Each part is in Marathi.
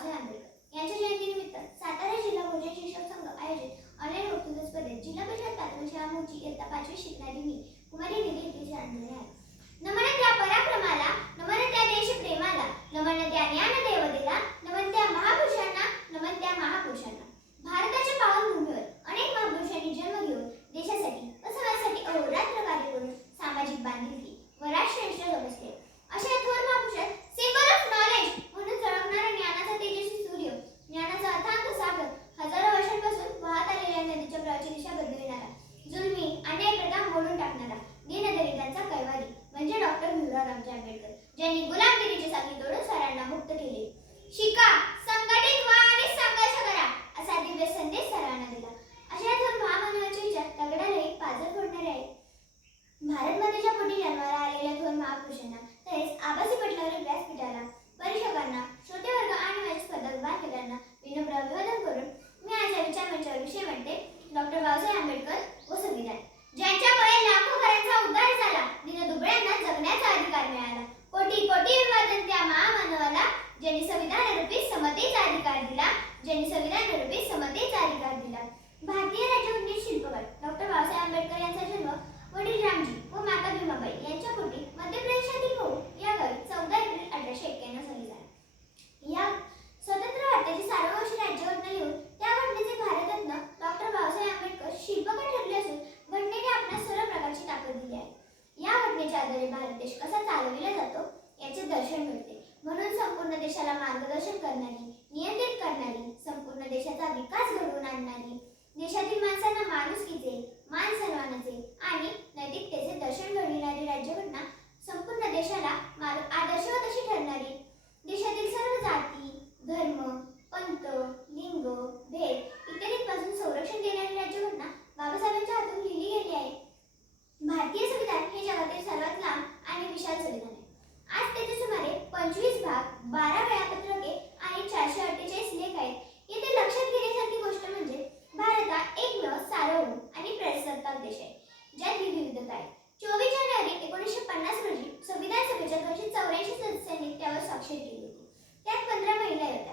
बाबासाहेब आंबेडकर यांच्या जयंतीनिमित्त सातारा जिल्हा भोजन शिक्षक संघ आयोजित ऑनलाईन वक्तृत्व स्पर्धेत जिल्हा परिषद प्राथमिक शाळा मोची इयत्ता पाचवी शिकणारी मी कुमारी निधी घेतली आहे ज्यांनी संविधान समतेचा अधिकार दिला ज्यांनी संविधान समतेचा अधिकार दिला. भारतीय राज्य देशाला मार्गदर्शन करणारी नियंत्रित करणारी संपूर्ण देशाचा विकास घडवून आणणारी. देशातील माणसांना माणुसकीचे मान सन्मानाचे आणि नैतिकतेचे दर्शन घडविणारी पाचशे दिले. त्यात पंधरा महिला येतात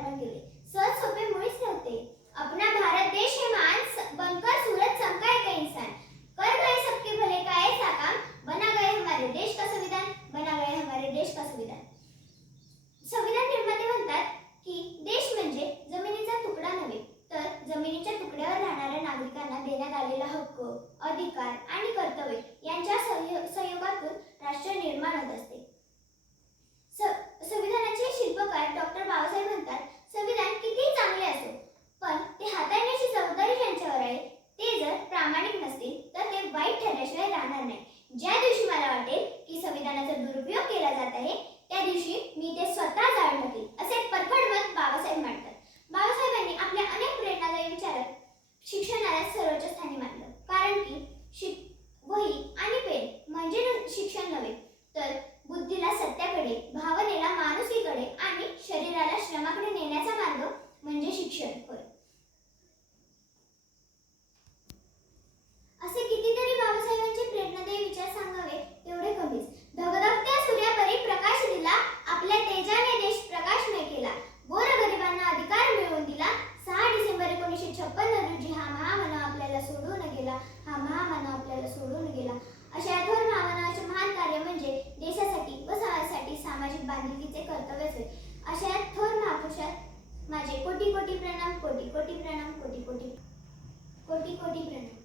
प्राधान्य दिले सहज सोपे मुळीच नव्हते. अपना भारत देश हे मान बनकर सूरज चमकाए का इंसान? कर गए सबके भले का ऐसा काम? बना गए हमारे देश का संविधान बना गए हमारे देश का संविधान. संविधान निर्माते म्हणतात की देश म्हणजे जमिनीचा तुकडा नव्हे तर जमिनीच्या तुकड्यावर राहणाऱ्या नागरिकांना देण्यात आलेला हक्क अधिकार आणि कर्तव्य यांच्या सहयोगातून राष्ट्र निर्माण होत असते. संविधानाचे शिल्पकार डॉक्टर बाबासाहेब म्हणतात संविधान किती चांगले असो माझे कोटी कोटी प्रणाम कोटी कोटी प्रणाम कोटी कोटी कोटी कोटी प्रणाम